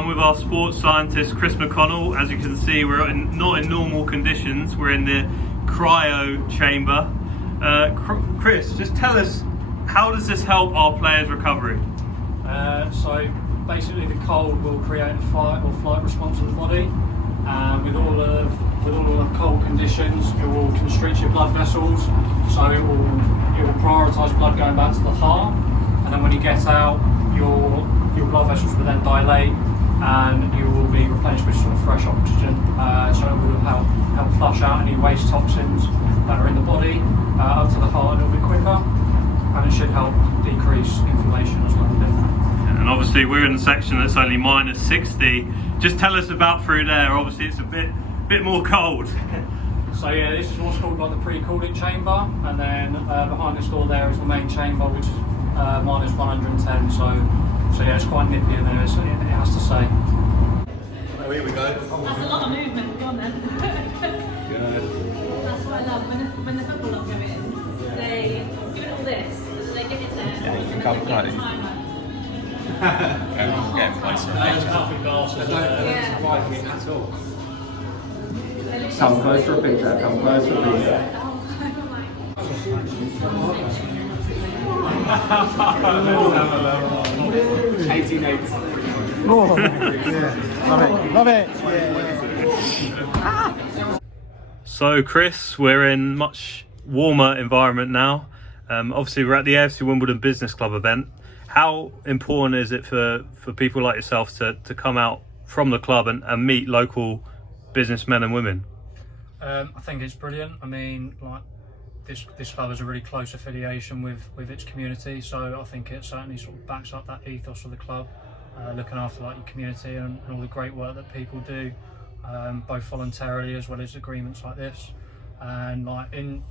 I'm with our sports scientist Chris McConnell. As you can see, we're not in normal conditions. We're in the cryo chamber. Chris, just tell us, how does this help our players' recovery? So basically, the cold will create a fight or flight response in the body. With all of the cold conditions, it will constrict your blood vessels, so it will prioritise blood going back to the heart, and then when you get out, your blood vessels will then dilate, and you will be replenished with sort of fresh oxygen. So it will help flush out any waste toxins that are in the body up to the heart a little bit quicker, and it should help decrease inflammation as well. And obviously we're in a section that's only -60. Just tell us about through there. Obviously it's a bit more cold. So yeah, this is what's called like the pre-cooling chamber, and then behind this door there is the main chamber, which is -110. So yeah, it's quite nippy in there, so it has to say. Oh, here we go. That's a lot of movement. Go on then. Good. That's what I love. When the football lot go in, they do it all this, so they get in there. Yeah, you can come close. Get closer. Yeah. Surprise me at all. Come close for a picture, come close for a picture. 1880. Oh, yeah. Love it. Yeah. So Chris, we're in much warmer environment now. Obviously we're at the AFC Wimbledon Business Club event. How important is it for people like yourself to come out from the club and meet local businessmen and women? I think it's brilliant. I mean, like this club has a really close affiliation with its community, so I think it certainly sort of backs up that ethos of the club, looking after like your community and all the great work that people do, both voluntarily as well as agreements like this. And like in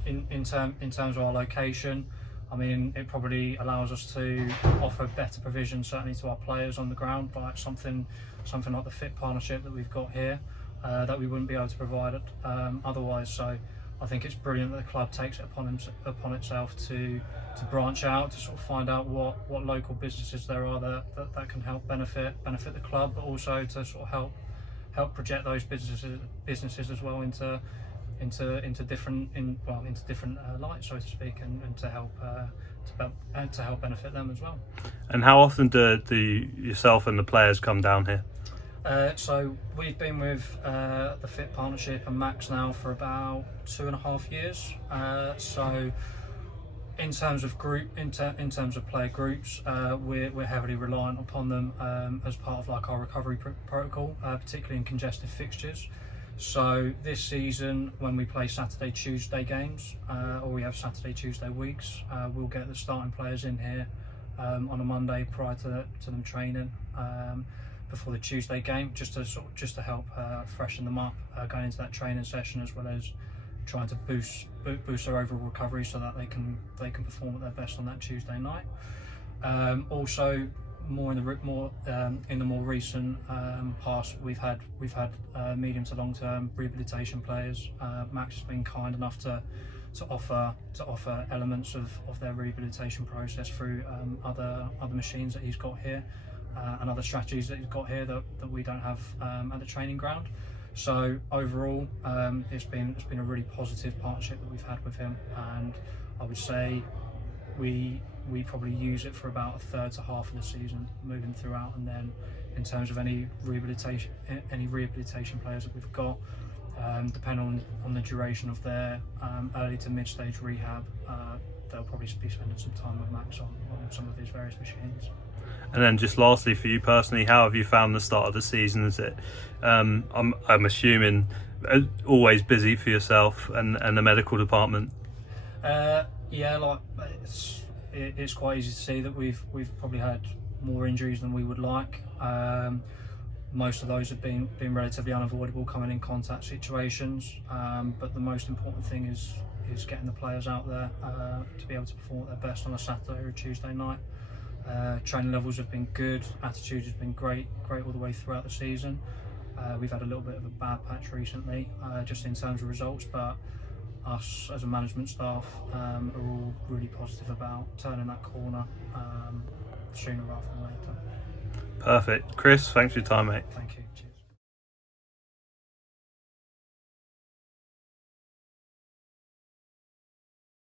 terms of our location, I mean, it probably allows us to offer better provision certainly to our players on the ground, like something like the F.I.T Partnership that we've got here, that we wouldn't be able to provide otherwise. So I think it's brilliant that the club takes it upon itself to branch out, to sort of find out what local businesses there are that can help benefit the club, but also to sort of help project those businesses as well into different lights, so to speak, and to help benefit them as well. And how often do yourself and the players come down here? So we've been with the F.I.T Partnership and Max now for about 2.5 years. So in terms of player groups, we're heavily reliant upon them as part of like our recovery protocol, particularly in congested fixtures. So this season, when we play Saturday, Tuesday games, or we have Saturday, Tuesday weeks, we'll get the starting players in here on a Monday prior to them training before the Tuesday game, just to help freshen them up going into that training session, as well as trying to boost their overall recovery so that they can perform at their best on that Tuesday night. Also, more in the more recent past, we've had medium to long term rehabilitation players. Max has been kind enough to offer elements of their rehabilitation process through other machines that he's got here, and other strategies that he's got here that we don't have at the training ground. So overall, it's been a really positive partnership that we've had with him, and I would say we probably use it for about a third to half of the season moving throughout, and then in terms of any rehabilitation players that we've got, depending on the duration of their early to mid-stage rehab, they'll probably be spending some time with Max on some of these various machines. And then just lastly, for you personally, how have you found the start of the season? Is it, I'm assuming, always busy for yourself and the medical department? Yeah, like it's quite easy to see that we've probably had more injuries than we would like. Most of those have been relatively unavoidable, coming in contact situations. But the most important thing is getting the players out there to be able to perform at their best on a Saturday or a Tuesday night. Training levels have been good, attitude has been great all the way throughout the season. We've had a little bit of a bad patch recently, just in terms of results, but us as a management staff are all really positive about turning that corner sooner rather than later. Perfect. Chris, thanks for your time, mate. Thank you.